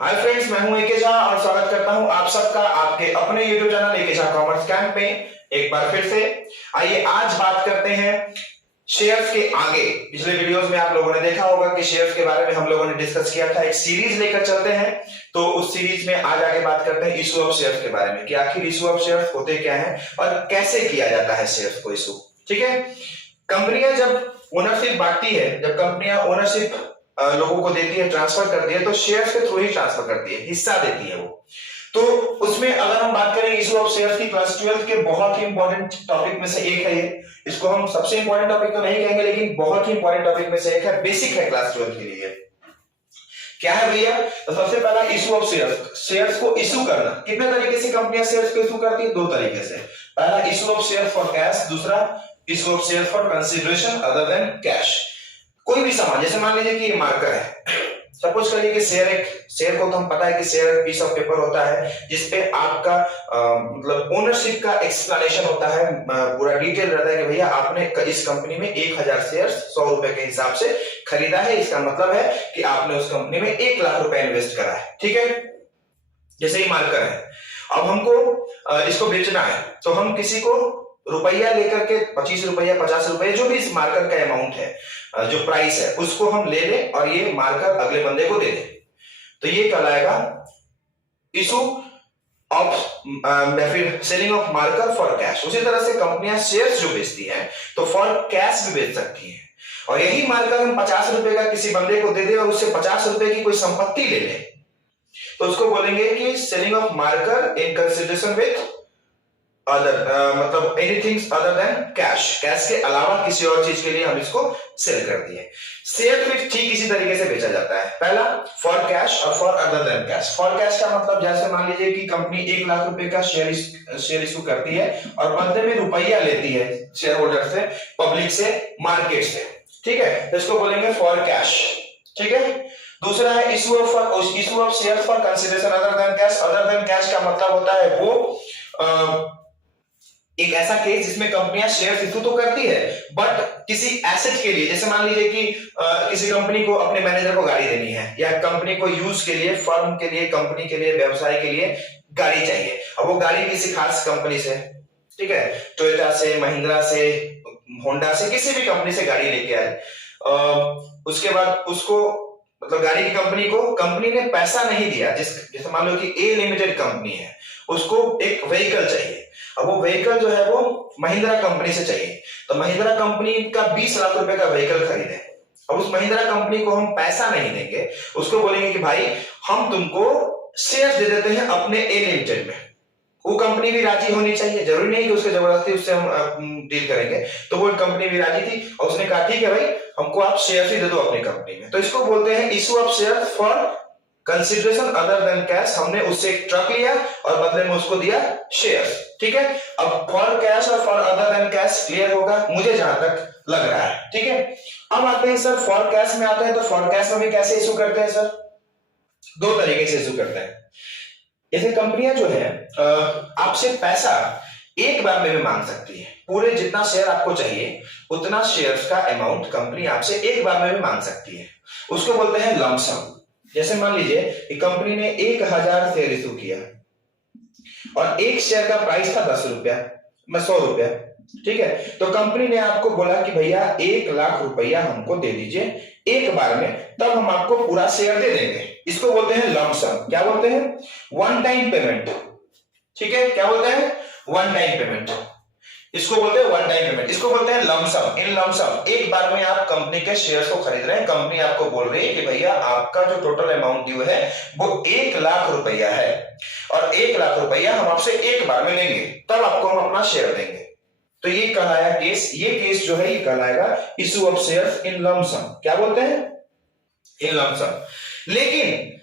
Hi friends, मैं हूं एके झा और स्वागत करता हूं आप सबका आपके अपने YouTube channel AK Jha commerce camp में एक बार फिर से। आइए आज बात करते हैं शेयर्स के आगे। पिछले वीडियोस में आप लोगों ने देखा होगा कि शेयर्स के बारे में हम लोगों ने डिस्कस किया था, एक सीरीज लेकर चलते हैं। तो उस सीरीज में आज आगे बात करते हैं इशू ऑफ शेयर्स के बारे में कि आखिर इशू ऑफ शेयर्स होते क्या है और कैसे किया जाता है शेयर्स को इशू। ठीक है, कंपनियां जब ओनरशिप बांटती है, जब कंपनियां ओनरशिप लोगों को देती है, ट्रांसफर करती है, तो शेयर्स के थ्रू ही ट्रांसफर करती है, हिस्सा देती है वो। तो उसमें अगर हम बात करें इशू ऑफ शेयर्स की, क्लास 12 के बहुत ही इंपॉर्टेंट टॉपिक में से एक है ये। इसको हम सबसे इंपॉर्टेंट टॉपिक तो नहीं कहेंगे, लेकिन बहुत ही इंपॉर्टेंट टॉपिक में से एक है, बेसिक है क्लास 12 के लिए। क्या है भैया? तो सबसे पहला इशू ऑफ शेयर्स, शेयर्स को इशू करना। कितने तरीके से कंपनियां शेयर्स को इशू करती है? दो तरीके से। पहला issue of shares for cash, दूसरा issue of shares for consideration other than cash. कोई भी सामान, जैसे मान लीजिए कि ये मार्कर है, सपोज करिए कि शेयर को तो हम पता है कि शेयर एक पीस ऑफ पेपर होता है जिसपे आपका मतलब ओनरशिप का एक्सप्लेनेशन होता है, पूरा डिटेल रहता है कि भैया आपने इस कंपनी में 1000 शेयर 100 रुपए के हिसाब से खरीदा है। इसका मतलब है कि आपने उस कंपनी में 1 लाख रुपए इन्वेस्ट करा है। ठीक है, जैसे ही मार्कर है, अब हमको इसको बेचना है, तो हम किसी को रुपया लेकर के 25 रुपया 50 रुपये जो भी इस मार्कर का अमाउंट है, जो प्राइस है, उसको हम ले लें और ये मार्कर अगले बंदे को दे दें, तो ये कहलाएगा इशू ऑफ फिर selling of marker for cash. उसी तरह से कंपनियां शेयर्स जो बेचती हैं तो फॉर कैश भी बेच सकती हैं, और यही मार्कर हम 50 रुपए का किसी बंदे को दे दें और उससे 50 रुपए की कोई संपत्ति ले लें, तो उसको बोलेंगे कि selling of marker in consideration with other, मतलब anything other than cash. Cash के अलावा किसी और चीज के लिए हम इसको सेल कर दिए। शेयर फिर ठीक इसी तरीके से बेचा जाता है। पहला फॉर कैश और for other than cash. For cash का मतलब जैसे मान लीजिए कि कंपनी 1 लाख रुपए का शेयर इशू करती है और बदले में रुपया लेती है शेयर होल्डर से, पब्लिक से, मार्केट से। ठीक है, तो इसको बोलेंगे फॉर कैश। ठीक है, दूसरा है issue of share for consideration other than cash. Other than cash का मतलब होता है वो एक ऐसा केस जिसमें कंपनियां शेयर इशू तो करती है बट किसी एसेट के लिए, जैसे मान लीजिए कि किसी कंपनी को अपने मैनेजर को गाड़ी देनी है, या कंपनी को यूज के लिए, फर्म के लिए, कंपनी के लिए, व्यवसाय के लिए गाड़ी चाहिए। अब वो गाड़ी किसी खास कंपनी से, ठीक है, टोयोटा से, महिंद्रा से, होंडा से, किसी भी कंपनी से गाड़ी लेके आए। उसके बाद उसको मतलब गाड़ी की कंपनी ने पैसा नहीं दिया। जैसे मान लो कि ए लिमिटेड कंपनी है, उसको एक व्हीकल चाहिए। अब वो व्हीकल जो है वो महिंद्रा कंपनी से चाहिए, तो महिंद्रा कंपनी का 20 लाख रुपए का व्हीकल खरीदे। अब उस महिंद्रा कंपनी को हम पैसा नहीं देंगे, उसको बोलेंगे कि भाई हम तुमको शेयर दे देते हैं अपने ए लिमिटेड में। वो कंपनी भी राजी होनी चाहिए, जरूरी नहीं कि उसके जबरदस्ती उससे हम डील करेंगे। तो वो कंपनी भी राजी थी और उसने कहा ठीक है भाई, हमको आप शेयर ही दे दो अपनी कंपनी में। तो इसको बोलते हैं issue of share for consideration other than cash. हमने उससे एक ट्रक लिया और बदले में उसको दिया शेयर। ठीक है, अब फॉर कैश और for other than cash clear होगा मुझे जहां तक लग रहा है। ठीक है, अब आते हैं सर फॉर कैश में आते हैं, तो फॉर कैश में भी कैसे इशू करते हैं सर? दो तरीके से इशू करते हैं। जैसे कंपनियां जो है आपसे पैसा एक बार में भी मांग सकती है, पूरे जितना शेयर आपको चाहिए उतना शेयर्स का अमाउंट कंपनी आपसे एक बार में भी मांग सकती है, उसको बोलते हैं लंप सम। जैसे मान लीजिए कि कंपनी ने 1000 शेयर इशू किया और एक शेयर का प्राइस था 10 रुपया, 100 रुपया। ठीक है, तो कंपनी ने आपको बोला कि भैया 1 लाख रुपया हमको दे दीजिए एक बार में, तब हम आपको पूरा शेयर दे देंगे। इसको बोलते हैं लंप सम। क्या बोलते हैं? One time payment. ठीक है, क्या बोलते हैं? One time payment. इसको बोलते हैं वन टाइम पेमेंट। इसको बोलते हैं लंप सम। इन लंप सम एक बार में आप कंपनी के शेयर्स को खरीद रहे हैं, कंपनी आपको बोल रही है कि भैया आपका जो टोटल अमाउंट ड्यू है वो 1 लाख रुपया है और 1 लाख रुपया हम आपसे एक बार में लेंगे, तब आपको हम अपना शेयर देंगे। तो ये कहलाया केस, ये केस जो है ये कहलाएगा issue of shares in lump sum. क्या बोलते हैं? In lump sum. लेकिन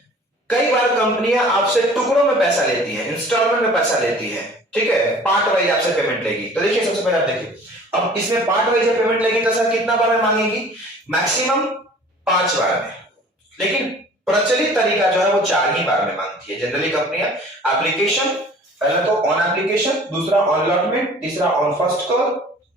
कई बार कंपनियां आपसे टुकड़ों में पैसा लेती है, इंस्टॉलमेंट में पैसा लेती है। ठीक है, पार्ट वाइज आपसे पेमेंट लेगी। तो देखिए सबसे पहले आप देखिए, अब इसमें पार्ट वाइज पेमेंट लेगी तो सर कितना बार में मांगेगी? मैक्सिमम 5 बार में, लेकिन प्रचलित तरीका जो है वो 4 ही बार में मांगती है जनरली कंपनियां। एप्लीकेशन, पहला तो ऑन एप्लीकेशन, दूसरा ऑन अलॉटमेंट, तीसरा ऑन फर्स्ट कॉल,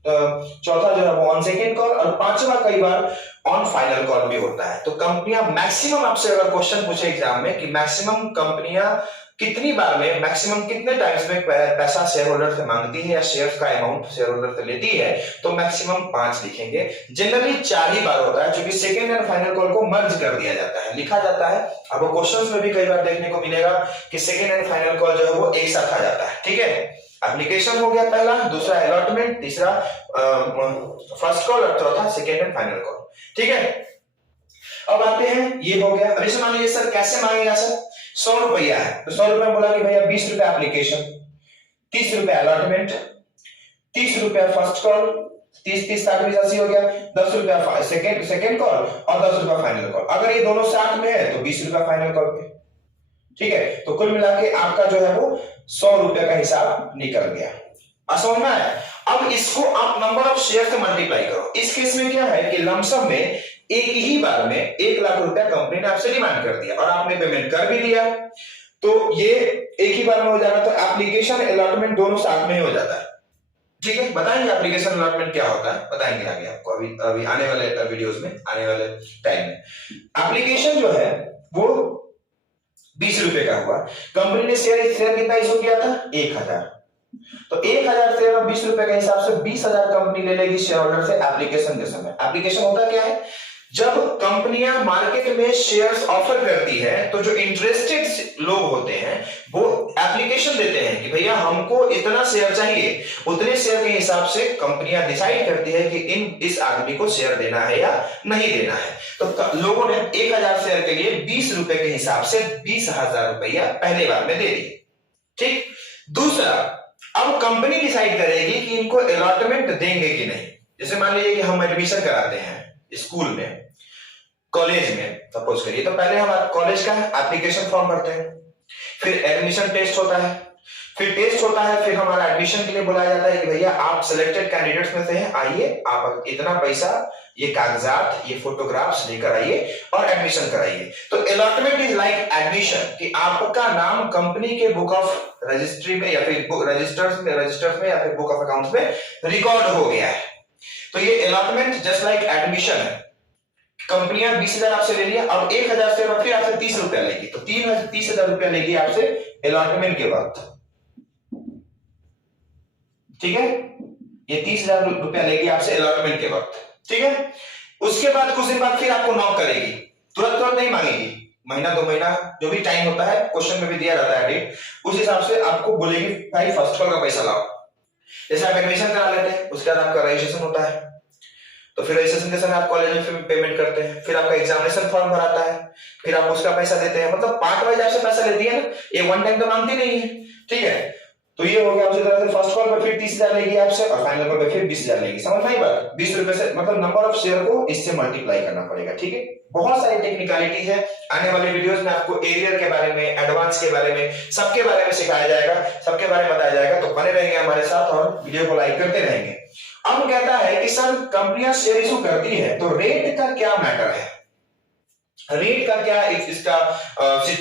चौथा जो है वो ऑन सेकेंड कॉल, और पांचवा कई बार ऑन फाइनल कॉल भी होता है। तो कंपनियां मैक्सिमम, आपसे अगर क्वेश्चन पूछे एग्जाम में कि मैक्सिमम कंपनियां कितनी बार में, मैक्सिमम कितने टाइम्स में पैसा शेयर होल्डर से मांगती है या शेयर्स का अमाउंट शेयर होल्डर से लेती है, तो मैक्सिमम 5 लिखेंगे। जनरली 4 ही बार होता है, क्योंकि सेकेंड एंड फाइनल कॉल को मर्ज कर दिया जाता है, लिखा जाता है। आपको क्वेश्चंस में भी कई बार देखने को मिलेगा कि सेकेंड एंड फाइनल कॉल जो है वो एक साथ आ जाता है। ठीक है, एप्लीकेशन हो गया पहला, दूसरा अलॉटमेंट, तीसरा फर्स्ट कॉल, और चौथा सेकेंड एंड फाइनल कॉल। ठीक है, अब आते हैं, ये हो गया। अब इसे मान लीजिए सर कैसे मांगेगा सर, 100 रुपया है तो 100 रुपया बोला कि भैया 20 रुपया एप्लीकेशन, 30 रुपया अलॉटमेंट, 30 रुपया फर्स्ट कॉल, 30 80 हो गया, 10 रुपया सेकेंड कॉल और 10 रुपया फाइनल कॉल। अगर ये दोनों साथ में है तो 20 रुपया फाइनल कॉल पे। ठीक है, तो कुल मिला के आपका जो है वो 100 रुपए का हिसाब निकल गया। समझ में आया? अब इसको आप नंबर ऑफ शेयर से मल्टीप्लाई करो। इस केस में क्या है कि लमसम में एक ही बार में 1 लाख रुपया कंपनी ने आपसे डिमांड कर दिया और आपने पेमेंट कर भी दिया, तो ये एक ही बार में हो जाएगा। तो एप्लीकेशन अलॉटमेंट दोनों साथ में ही हो जाता है। ठीक है, बताएंगे एप्लीकेशन अलॉटमेंट क्या होता है, बताएंगे आगे आपको, अभी आने वाले वीडियोस में, आने वाले टाइम में। एप्लीकेशन जो है वो 20 रुपए का हुआ, कंपनी ने शेयर कितना इशू किया था, 1000। तो 1000 शेयर और 20 रुपए के हिसाब से 20,000 कंपनी ले लेगी शेयर होल्डर से एप्लीकेशन के समय। एप्लीकेशन होता क्या है, जब कंपनियां मार्केट में शेयर्स ऑफर करती है तो जो इंटरेस्टेड लोग होते हैं वो एप्लीकेशन देते हैं कि भैया हमको इतना शेयर चाहिए, उतने शेयर के हिसाब से कंपनियां डिसाइड करती है कि इस आदमी को शेयर देना है या नहीं देना है। तो लोगों ने 1000 शेयर के लिए 20 रुपए के हिसाब से 20,000 रुपया पहले बार में दे दिए। ठीक, दूसरा, अब कंपनी डिसाइड करेगी कि इनको अलॉटमेंट देंगे कि नहीं। जैसे मान लीजिए कि हम एडमिशन कराते हैं स्कूल में, कॉलेज में सपोज करिए, तो पहले हम कॉलेज का एप्लीकेशन फॉर्म भरते हैं, फिर एडमिशन टेस्ट होता है, फिर हमारा एडमिशन के लिए बुलाया जाता है कि भैया आप सिलेक्टेड कैंडिडेट्स में से हैं, आइए आप इतना पैसा, ये कागजात, ये फोटोग्राफ्स लेकर आइए और एडमिशन कराइए। तो अलॉटमेंट इज लाइक एडमिशन, कि आपका नाम कंपनी के बुक ऑफ रजिस्ट्री में या फिर रजिस्टर्स में या फिर बुक ऑफ अकाउंट्स में रिकॉर्ड हो गया है। तो ये अलॉटमेंट जस्ट लाइक एडमिशन है। कंपनियां 20,000 आपसे ले लिया और 1000 से फिर आपसे 30 रुपया लेगी, तो 30,000 रुपया लेगी आपसे अलॉटमेंट के वक्त। ठीक है, ये 30,000 रुपया लेगी आपसे अलॉटमेंट के वक्त। ठीक है, उसके बाद कुछ दिन बाद फिर आपको नॉक करेगी, तुरंत नहीं मांगेगी, महीना 2 महीना जो भी टाइम होता है, क्वेश्चन में भी दिया रहता है डेट, उस हिसाब से आपको बोलेगी भाई फर्स्ट कॉल का पैसा लाओ। जैसे आप एडमिशन करा लेते हैं, उसके बाद आपका रजिस्ट्रेशन होता है, तो फिर रजिस्ट्रेशन के समय आप कॉलेज में पेमेंट करते हैं, फिर आपका एग्जामिनेशन फॉर्म भराता है, फिर आप उसका पैसा देते हैं। मतलब पार्ट वाइज आपसे पैसा लेती है ना, ये वन टाइम तो मांगती नहीं है। ठीक है, तो ये हो गया उसी तरह से फर्स्ट कॉल पर फिर 30,000 लेगी आपसे और फाइनल कॉल पर फिर 20,000 लेगी। समझ में आई बात? 20 रुपए से मतलब नंबर ऑफ शेयर को इससे मल्टीप्लाई करना पड़ेगा। ठीक है, बहुत सारी टेक्निकलिटी है, आने वाले वीडियोस में आपको एरियर के बारे में, एडवांस के बारे में, सबके बारे में सिखाया जाएगा, सबके बारे में बताया जाएगा। तो बने रहेंगे हमारे साथ और वीडियो को लाइक करते रहेंगे। अब कहता है कि सर कंपनियां शेयर इशू करती है तो रेट का क्या मैटर है, रेट का क्या इसका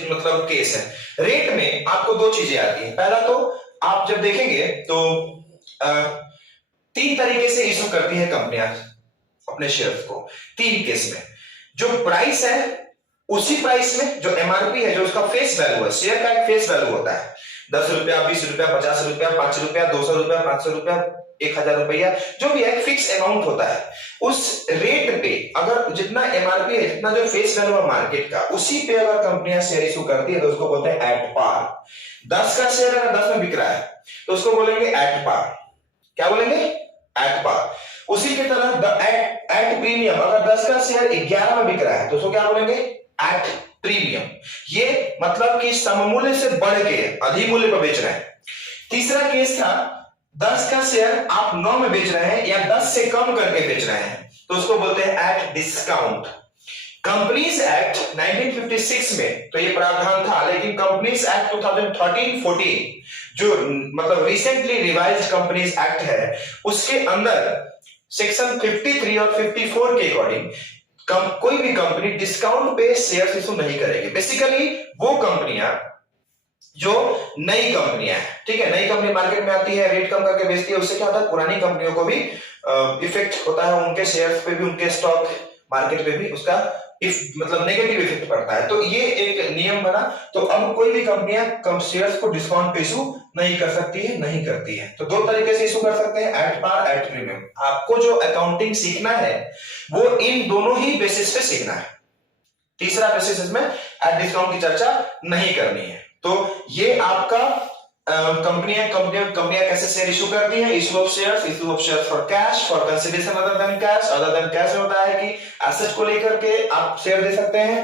मतलब केस है। रेट में आपको 2 चीजें आती है। पहला तो आप जब देखेंगे तो 3 तरीके से इशू करती है कंपनियां अपने शेयर्स को। 3 केस में जो प्राइस है उसी प्राइस में जो एमआरपी है, जो उसका फेस वैल्यू है, शेयर का एक फेस वैल्यू होता है, 10 रुपया, 20 रुपया, 50 रुपया, 5 रुपया, 200 रुपया, 500 रुपया, 1000 रुपया, जो भी है फिक्स अमाउंट होता है। उस रेट पे अगर जितना एमआरपी है, जितना जो फेस वैल्यू है मार्केट का, उसी पे अगर कंपनियां शेयर इशू करती है तो उसको बोलते हैं एट पार। 10 का शेयर अगर 10 में बिक रहा है तो उसको बोलेंगे एट पार। क्या बोलेंगे? At par. उसी की तरह एट प्रीमियम, अगर 10 का शेयर 11 में बिक रहा है तो उसको क्या बोलेंगे? At premium. ये मतलब कि सममूल्य से बढ़ के अधिमूल्य पर बेच रहे हैं। तीसरा केस था 10 का शेयर आप 9 में बेच रहे हैं या 10 से कम करके बेच रहे हैं, तो उसको बोलते हैं एट डिस्काउंट। कंपनीज एक्ट 1956 में तो ये प्रावधान था, लेकिन कंपनीज एक्ट 2013-14 जो मतलब रिसेंटली रिवाइज्ड कंपनीज एक्ट है, उसके अंदर सेक्शन 53 और 54 के अकॉर्डिंग कोई भी कंपनी डिस्काउंट पे शेयर इशू नहीं करेगी। बेसिकली वो कंपनियां जो नई कंपनियां हैं, ठीक है, नई कंपनी मार्केट में आती है, रेट कम करके बेचती है, उससे क्या होता है पुरानी कंपनियों को भी इफेक्ट होता है उनके शेयर्स पे भी, उनके स्टॉक मार्केट पे भी उसका मतलब नेगेटिव इफेक्ट पड़ता है। तो ये एक नियम बना। तो अब कोई भी कंपनियां कम शेयर्स को डिस्काउंट पे इशू नहीं कर सकती है, नहीं करती है। तो दो तरीके से इशू कर सकते हैं, एट पार, एट प्रीमियम। आपको जो अकाउंटिंग सीखना है वो इन दोनों ही बेसिस पे सीखना है। तीसरा बेसिस इसमें एट डिस्काउंट की चर्चा नहीं करनी है। तो ये आपका कंपनियां कैसे शेयर इशू करती हैं, issue of shares for cash, for consideration other than cash. Other than cash में होता है कि एसेट को लेकर के आप शेयर दे सकते हैं।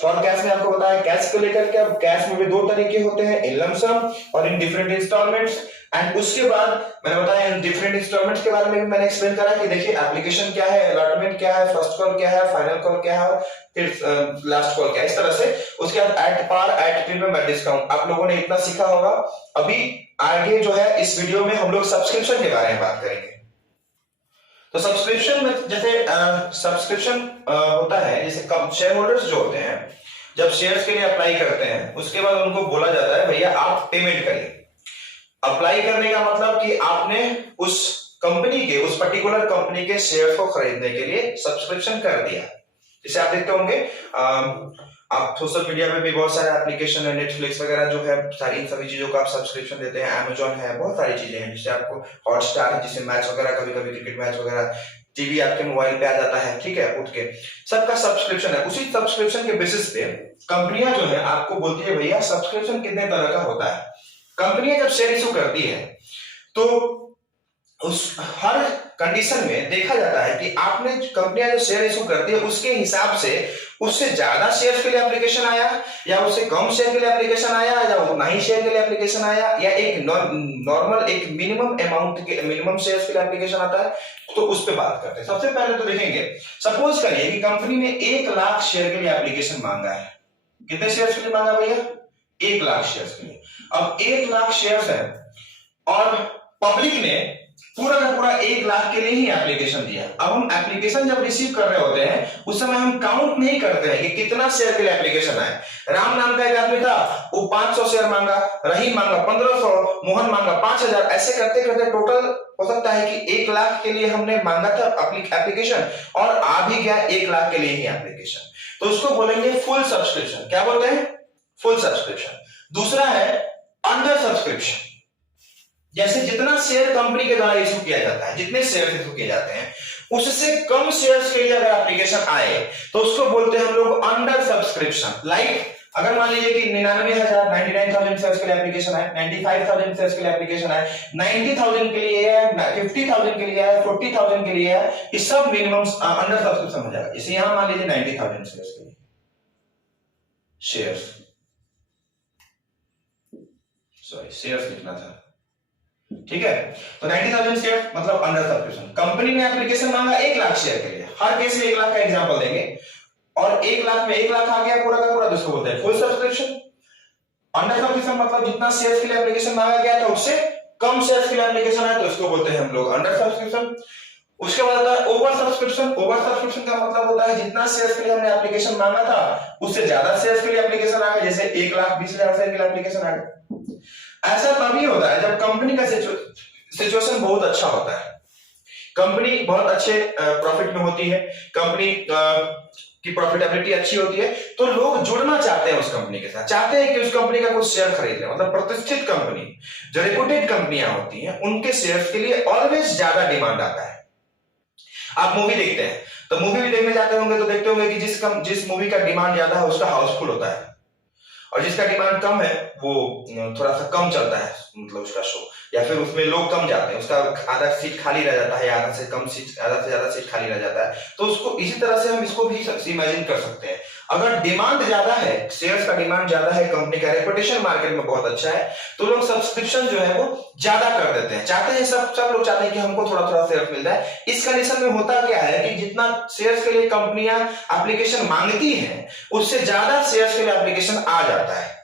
फॉर कैश में आपको बताया कैश को लेकर के। अब कैश में भी दो तरीके होते हैं, इन लम सम और इन डिफरेंट इंस्टॉलमेंट्स। एंड उसके बाद मैंने बताया इन डिफरेंट इंस्टॉलमेंट्स के बारे में भी मैंने एक्सप्लेन करा कि देखिए एप्लीकेशन क्या है, अलॉटमेंट क्या है, फर्स्ट कॉल क्या है, फाइनल कॉल क्या है, फिर लास्ट कॉल क्या है, इस तरह से। उसके बाद at par, at premium, at discount. आप लोगों ने इतना सीखा होगा। अभी आगे जो है इस वीडियो में हम लोग सब्सक्रिप्शन के बारे में बात करेंगे। तो सब्सक्रिप्शन में जैसे सब्सक्रिप्शन होता है, जैसे शेयर होल्डर्स जो होते हैं जब शेयर्स के लिए अप्लाई करते हैं उसके बाद उनको बोला जाता है भैया आप पेमेंट करिए। अप्लाई करने का मतलब कि आपने उस कंपनी के, उस पर्टिकुलर कंपनी के शेयर को खरीदने के लिए सब्सक्रिप्शन कर दिया। जैसे आप देखते होंगे आप सोशल मीडिया पे भी बहुत सारे एप्लीकेशन है, नेटफ्लिक्स वगैरह जो है, सारी सभी चीजों का आप सब्सक्रिप्शन देते हैं। अमेजॉन है, बहुत सारी चीजें हैं जिससे आपको, हॉटस्टार है जिससे मैच वगैरह, कभी कभी क्रिकेट मैच वगैरह टीवी आपके मोबाइल पे आ जाता है, ठीक है, उठ के सबका सब्सक्रिप्शन है। उसी सब्सक्रिप्शन के बेसिस पे कंपनियां जो है आपको बोलती है भैया सब्सक्रिप्शन कितने तरह का होता है। कंपनियां जब शेयर इशू करती है तो उस हर कंडीशन में देखा जाता है कि आपने, कंपनियां जो शेयर इशू करती है उसके हिसाब से उससे ज्यादा शेयर के लिए एप्लीकेशन आया, या उससे कम शेयर के लिए एप्लीकेशन आया, या उतना ही शेयर के लिए एप्लीकेशन आया, या एक नॉर्मल एक मिनिमम अमाउंट के, मिनिमम शेयर के लिए एप्लीकेशन आता है। तो उस पर बात करते हैं। सबसे पहले तो देखेंगे, सपोज करिए कि कंपनी ने 1 लाख शेयर के लिए एप्लीकेशन मांगा है। कितने शेयर के लिए मांगा भैया? 1 लाख शेयर के लिए। अब 1 लाख शेयर है और पब्लिक ने पूरा का पूरा 1 लाख के लिए ही एप्लीकेशन दिया। अब हम एप्लीकेशन जब रिसीव कर रहे होते हैं उस समय हम काउंट नहीं करते हैं कि कितना शेयर के लिए एप्लीकेशन आए। राम नाम का एक आदमी था, वो 500 शेयर मांगा, रहीम मांगा 1500, मोहन मांगा 5000। ऐसे करते करते टोटल हो सकता है कि 1 लाख के लिए हमने मांगा था एप्लीकेशन और आ भी गया 1 लाख के लिए ही एप्लीकेशन। तो उसको बोलेंगे फुल सब्सक्रिप्शन। क्या बोलते हैं? Full subscription. दूसरा है अंडर सब्सक्रिप्शन। जैसे जितना शेयर कंपनी के द्वारा इशू किया जाता है, जितने शेयर इशू किए जाते हैं उससे कम शेयर्स के लिए अगर एप्लीकेशन आए तो उसको बोलते हैं हम लोग अंडर सब्सक्रिप्शन। लाइक अगर मान लीजिए कि 99,000 शेयर्स के लिए एप्लीकेशन आए, 95,000 शेयर्स के लिए एप्लीकेशन आए, 90,000 के लिए है, 50,000 के लिए है, 40,000 के लिए है, ये सब मिनिमम अंडर सब्सक्रिप्शन हो जाएगा। जैसे यहां मान लीजिए 90,000 शेयर्स के लिए शेयर्स लिखना था, ठीक है। तो 90,000 शेयर मतलब अंडर सब्सक्रिप्शन। कंपनी ने एप्लीकेशन मांगा 1 लाख शेयर के लिए, हर केस में 1 लाख का एग्जांपल देंगे, और 1 लाख में 1 लाख आ गया पूरा का पूरा, जिसको बोलते हैं फुल सब्सक्रिप्शन। अंडर सब्सक्रिप्शन मतलब जितना शेयर के लिए एप्लीकेशन मांगा गया था उससे कम शेयर के लिए एप्लीकेशन आया तो इसको बोलते हैं हम लोग अंडर सब्सक्रिप्शन। उसके बाद आता है ओवर सब्सक्रिप्शन। ओवर सब्सक्रिप्शन का मतलब होता है जितना शेयर के लिए हमने एप्लीकेशन मांगा था उससे ज्यादा शेयर के लिए एप्लीकेशन आ गया। जैसे 1,20,000 शेयर के लिए एप्लीकेशन आ गया। ऐसा तभी होता है जब कंपनी का सिचुएशन बहुत अच्छा होता है, कंपनी बहुत अच्छे प्रॉफिट में होती है, कंपनी की प्रॉफिटेबिलिटी अच्छी होती है, तो लोग जुड़ना चाहते हैं उस कंपनी के साथ, चाहते हैं कि उस कंपनी का कुछ शेयर खरीद ले। मतलब प्रतिष्ठित कंपनी, जो रेपुटेड कंपनियां होती हैं, उनके शेयर्स के लिए ऑलवेज ज्यादा डिमांड आता है। आप मूवी देखते हैं तो मूवी भी देखने जाते होंगे तो देखते होंगे कि जिस मूवी का डिमांड ज्यादा है उसका हाउसफुल होता है, और जिसका डिमांड कम है वो थोड़ा सा कम चलता है, मतलब उसका शो, या फिर उसमें लोग कम जाते हैं, उसका आधा सीट खाली रह जाता है, आधा से ज्यादा सीट खाली रह जाता है। तो उसको इसी तरह से हम इसको भी इमेजिन कर सकते हैं। अगर डिमांड ज्यादा है, शेयर्स का डिमांड ज्यादा है, कंपनी का रेपुटेशन मार्केट में बहुत अच्छा है, तो लोग सब्सक्रिप्शन जो है वो ज्यादा कर देते हैं। चाहते हैं सब लोग चाहते हैं कि हमको थोड़ा थोड़ा शेयर मिल जाए। इस कंडीशन में होता क्या है कि जितना शेयर्स के लिए कंपनियां एप्लीकेशन मांगती हैं उससे ज्यादा शेयर्स के लिए एप्लीकेशन आ जाता है।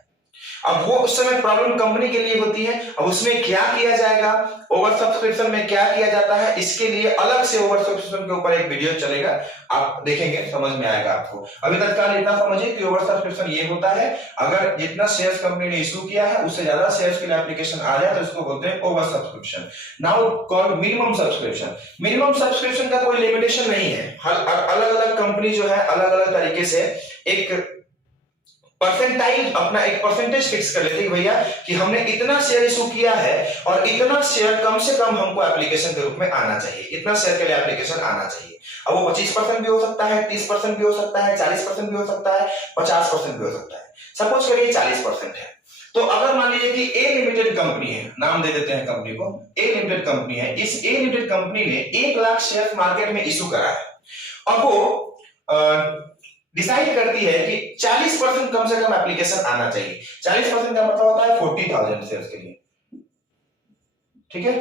अब वो उस समय प्रॉब्लम कंपनी के लिए होती है। अब उसमें क्या किया जाएगा, ओवर सब्सक्रिप्शन में क्या किया जाता है, इसके लिए अलग से ओवर सब्सक्रिप्शन के ऊपर एक वीडियो चलेगा, आप देखेंगे समझ में आएगा आपको। अभी तत्काल इतना समझिए कि ओवर सब्सक्रिप्शन ये होता है, अगर जितना शेयर्स कंपनी ने इशू किया है उससे ज्यादा शेयर्स के लिए एप्लीकेशन आ जाए तो इसको बोलते हैं over subscription. Now called minimum subscription. Minimum subscription का कोई लिमिटेशन नहीं है, अलग अलग कंपनी जो है अलग अलग तरीके से एक परसेंटाइल अपना एक परसेंटेज फिक्स कर लेते हैं भैया कि हमने इतना शेयर इशू किया है और इतना शेयर कम से कम हमको एप्लीकेशन के रूप में आना चाहिए, इतना शेयर के लिए एप्लीकेशन आना चाहिए। अब वो 25% भी हो सकता है, 30% भी हो सकता है, 40% भी हो सकता है, 50% भी हो सकता है। सपोज करिए 40% है, तो अगर मान लीजिए कि ए लिमिटेड कंपनी है, नाम दे देते हैं कंपनी को, ए लिमिटेड कंपनी है, इस ए लिमिटेड कंपनी ने 1 लाख शेयर मार्केट में इशू करा है। अब वो डिसाइड करती है कि 40% कम से कम एप्लीकेशन आना चाहिए। 40% का मतलब होता है 40,000 शेयर्स के लिए, ठीक है।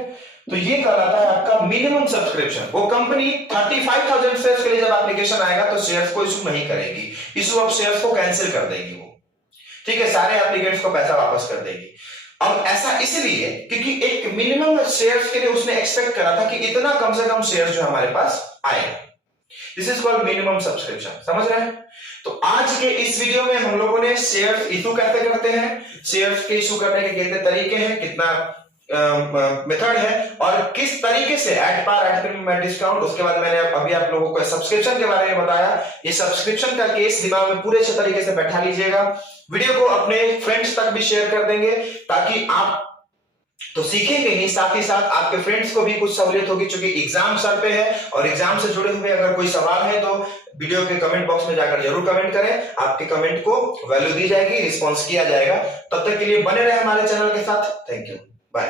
तो ये कहलाता है आपका मिनिमम सब्सक्रिप्शन। वो कंपनी 35,000 शेयर्स के लिए जब एप्लीकेशन आएगा तो शेयर्स को इशू नहीं करेगी, इशू ऑफ शेयर्स को कैंसिल कर देगी वो, ठीक है, सारे एप्लीकेंट्स को पैसा वापस कर देगी। अब ऐसा इसलिए क्योंकि एक मिनिमम शेयर्स के लिए उसने एक्सपेक्ट करा था कि इतना कम से कम शेयर्स जो हमारे पास आए। This is called minimum subscription, समझ रहे हैं। तो आज के इस वीडियो में हम लोगों ने शेयर्स इशू कैसे करते हैं, शेयर्स के इशू करने के कितने तरीके हैं, कितना मेथड है और किस तरीके से at par, at premium, at discount, उसके बाद मैंने अभी आप लोगों को सब्सक्रिप्शन के बारे में बताया। ये सब्सक्रिप्शन का केस दिमाग में पूरे अच्छे तरीके से बैठा लीजिएगा। वीडियो को अपने फ्रेंड्स तक भी शेयर कर देंगे ताकि आप तो सीखेंगे ही, साथ ही साथ आपके फ्रेंड्स को भी कुछ सहूलियत होगी, क्योंकि एग्जाम सर पे है और एग्जाम से जुड़े हुए अगर कोई सवाल है तो वीडियो के कमेंट बॉक्स में जाकर जरूर कमेंट करें, आपके कमेंट को वैल्यू दी जाएगी, रिस्पॉन्स किया जाएगा। तब तक के लिए बने रहे हमारे चैनल के साथ। Thank you, bye.